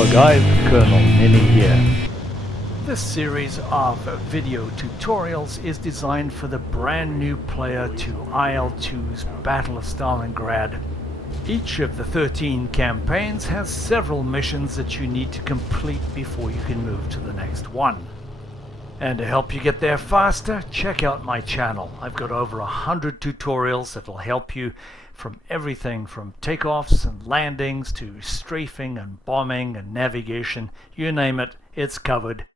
Hello guys, Colonel Mini here. This series of video tutorials is designed for the brand new player to IL-2's Battle of Stalingrad. Each of the 13 campaigns has several missions that you need to complete before you can move to the next one. And to help you get there faster, check out my channel. I've got over 100 tutorials that will help you from everything from takeoffs and landings to strafing and bombing and navigation. You name it, it's covered.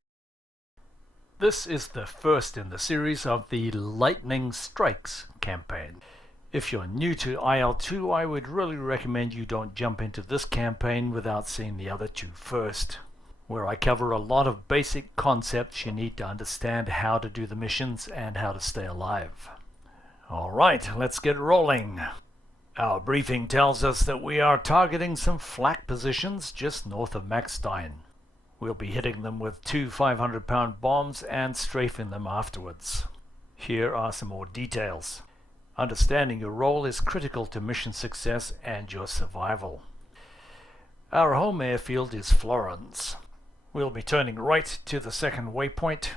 This is the first in the series of the Lightning Strikes campaign. If you're new to IL-2, I would really recommend you don't jump into this campaign without seeing the other two first, where I cover a lot of basic concepts you need to understand how to do the missions and how to stay alive. Alright, let's get rolling. Our briefing tells us that we are targeting some flak positions just north of Maxstein. We'll be hitting them with two 500-pound bombs and strafing them afterwards. Here are some more details. Understanding your role is critical to mission success and your survival. Our home airfield is Florence. We'll be turning right to the second waypoint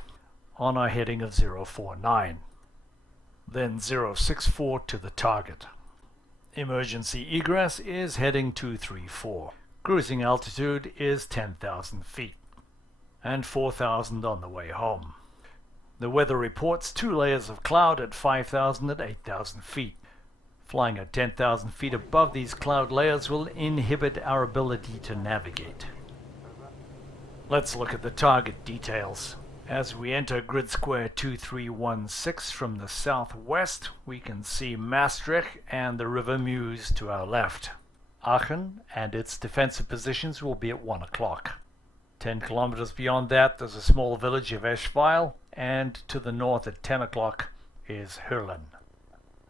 on our heading of 049, then 064 to the target. Emergency egress is heading 234. Cruising altitude is 10,000 feet and 4,000 on the way home. The weather reports 2 layers of cloud at 5,000 and 8,000 feet. Flying at 10,000 feet above these cloud layers will inhibit our ability to navigate. Let's look at the target details. As we enter grid square 2316 from the southwest, we can see Maastricht and the River Meuse to our left. Aachen and its defensive positions will be at 1 o'clock. 10 kilometers beyond that, there's a small village of Eschweiler, and to the north at 10 o'clock is Hurlen.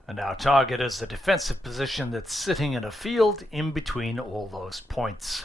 And our target is a defensive position that's sitting in a field in between all those points.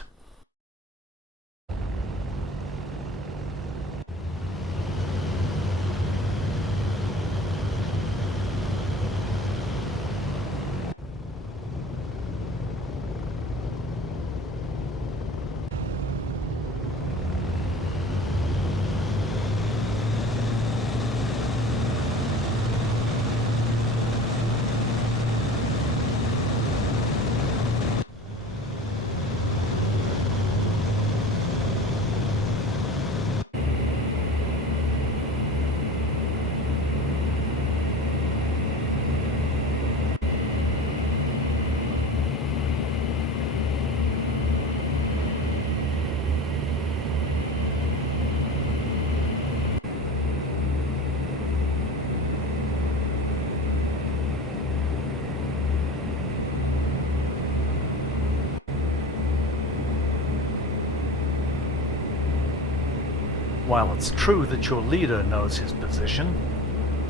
While it's true that your leader knows his position,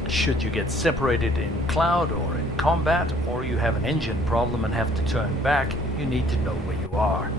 should you get separated in cloud or in combat, or you have an engine problem and have to turn back, you need to know where you are.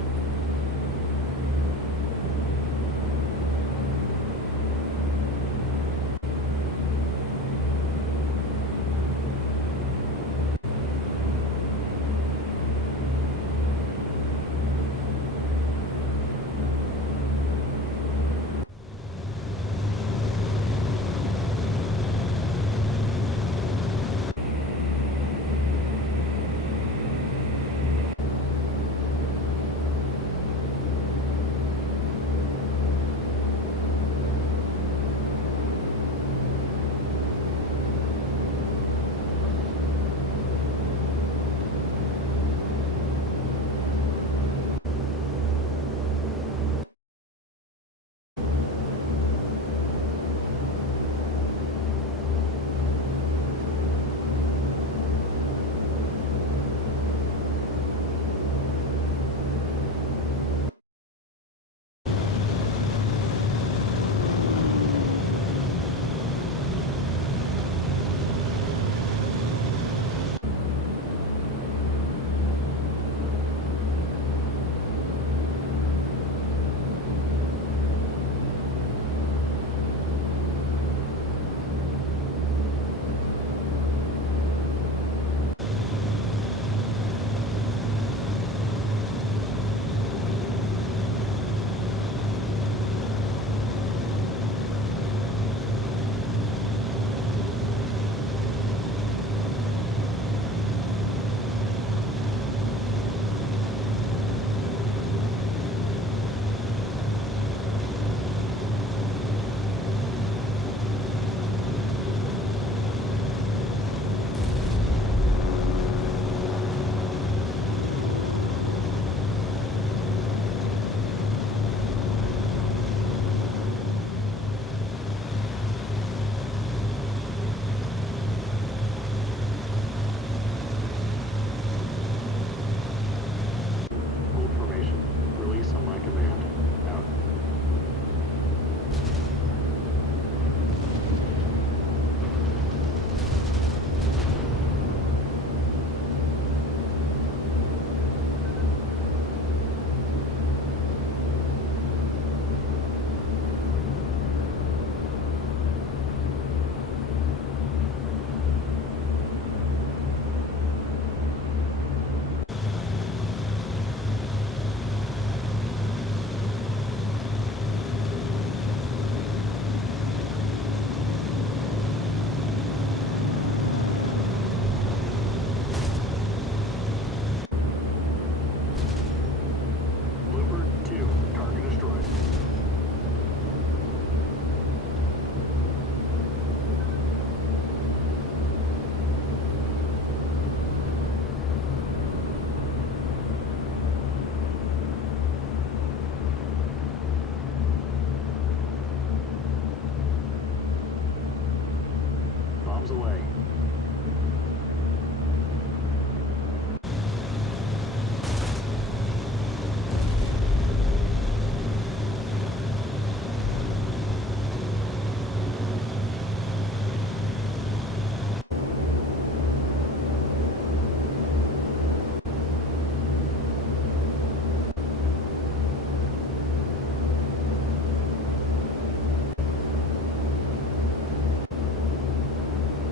bombs away.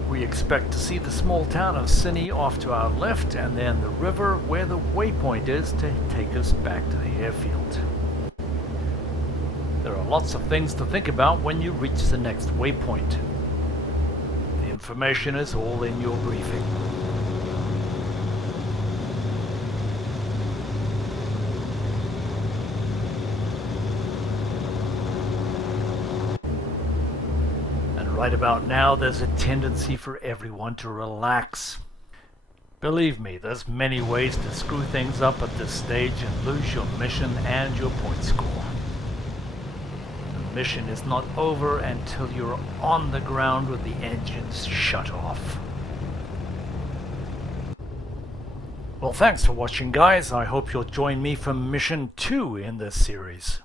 We expect to see the small town of Cine off to our left, and then the river where the waypoint is to take us back to the airfield. There are lots of things to think about when you reach the next waypoint. The information is all in your briefing. Right about now, there's a tendency for everyone to relax. Believe me, there's many ways to screw things up at this stage and lose your mission and your point score. The mission is not over until you're on the ground with the engines shut off. Well, thanks for watching, guys. I hope you'll join me for Mission 2 in this series.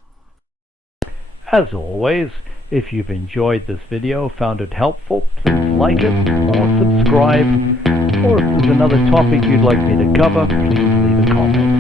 As always, if you've enjoyed this video, found it helpful, please like it or subscribe. Or if there's another topic you'd like me to cover, please leave a comment.